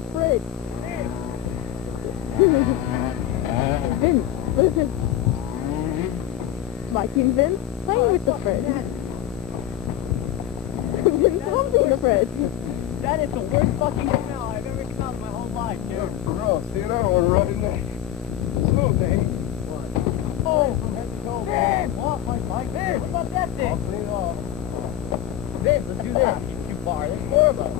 the fridge. Vince, listen. Mikey and Vince playing with the fridge. Vince humping the fridge. That is the worst fucking smell I've ever smelled in my whole life, dude. That's gross, dude. I don't want to run in there. Smooth, eh? Oh, Vince! What, Mike? Vince! What about that thing? I'll clean it off. Vince, let's do this. It's too far. There's more of us.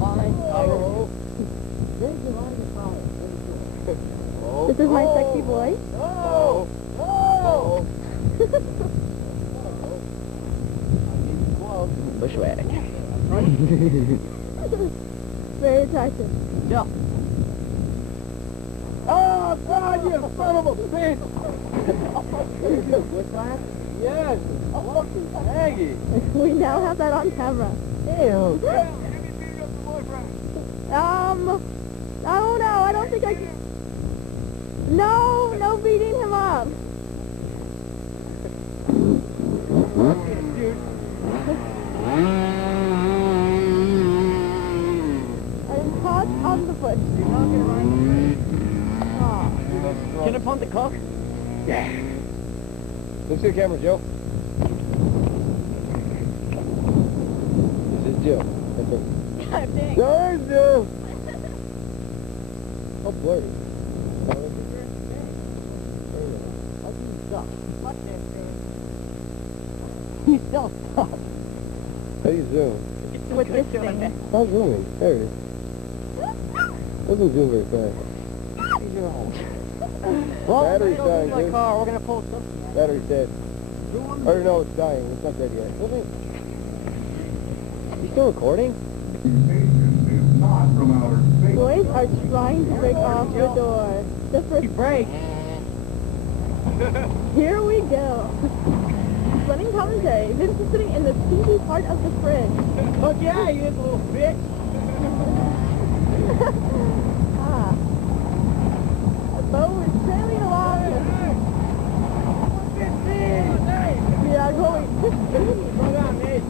Fine. This is my sexy voice. Oh! Oh! Bushwhack. Very attractive. Yeah. Oh, God, you son of a bitch! Bushwhack? Yes! Maggie! We now have that on camera. Ew. I don't know. I don't think I can. No beating him up. I'm caught on the foot. Can I pump the cock? Yeah. Let's see the camera, Joe. This is Joe. God dang. There's Joe. How blurry. You still suck. How do you zoom? With this thing. How's zooming? There it is. Doesn't zoom very fast. Well, Battery's dying, my dude. car. We're gonna pull something. Battery's dead. Or no, it's dying. It's not dead yet. You still recording? Boys are trying to break off the door. The first Break. Here we go. Running commentary. Vince is sitting in the pinky part of the fridge. Fuck yeah, you little bitch. Ah. The boat is sailing along. We are going. Hold on, mate.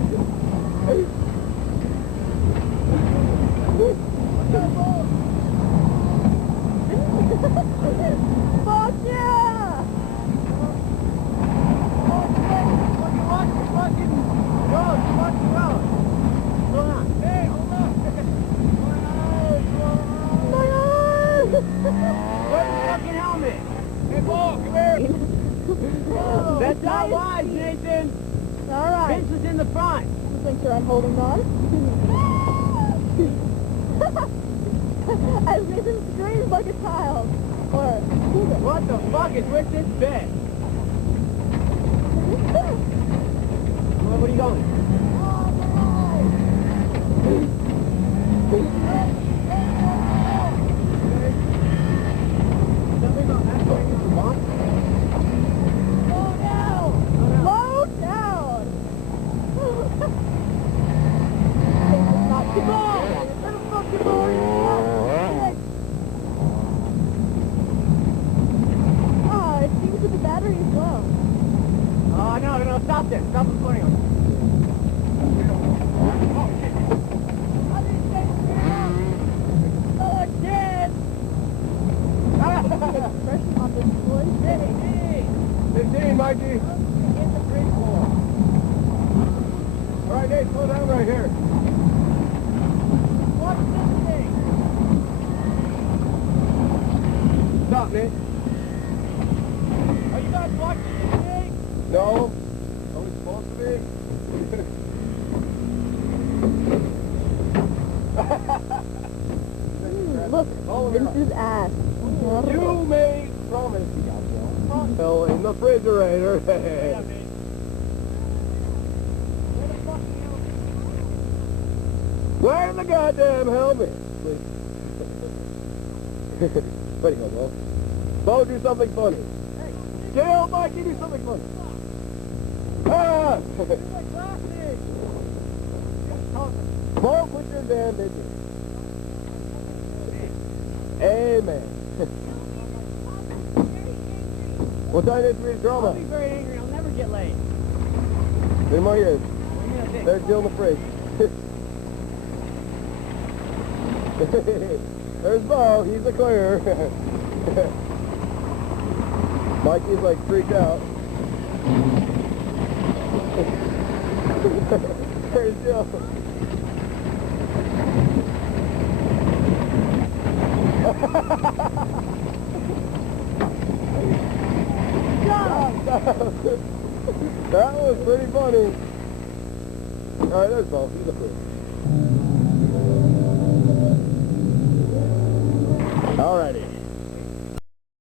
Fuck yeah! My arm! Where's the fucking helmet? Hey, Paul, come here. That's not wise, Nathan. Alright. Vince is in the front. Just make sure I'm holding on. As Nathan screams like a child. Or, What the fuck is with this bed? Where are you going? slow down! Not too long! Let him fuck your boy! It seems that the battery is low. Oh, no, stop this. Stop recording him. Oh, shit! The expression on this boy. 15, Mikey. Get the bridge floor. All right, Nate, slow down right here. What's this thing? Stop, Nate. Are you guys watching this thing? No. Are we supposed to be? Look, Vince's ass. You made promise. Hell, in the refrigerator. Yeah, man. Where's the goddamn helmet? Ready, go, Bo. Bo, do something funny. Jill, Mikey, do something funny. Ah! Smoke with your damn bitches. Amen. What time is your I'll drama? be very angry. I'll never get laid. Any more years? Give me a bit. There's Jill in the fridge. There's Bo. He's a clear. Mikey's like freaked out. There's Jill. That was pretty funny. Alright, there's Bo. He's a clear. Alrighty.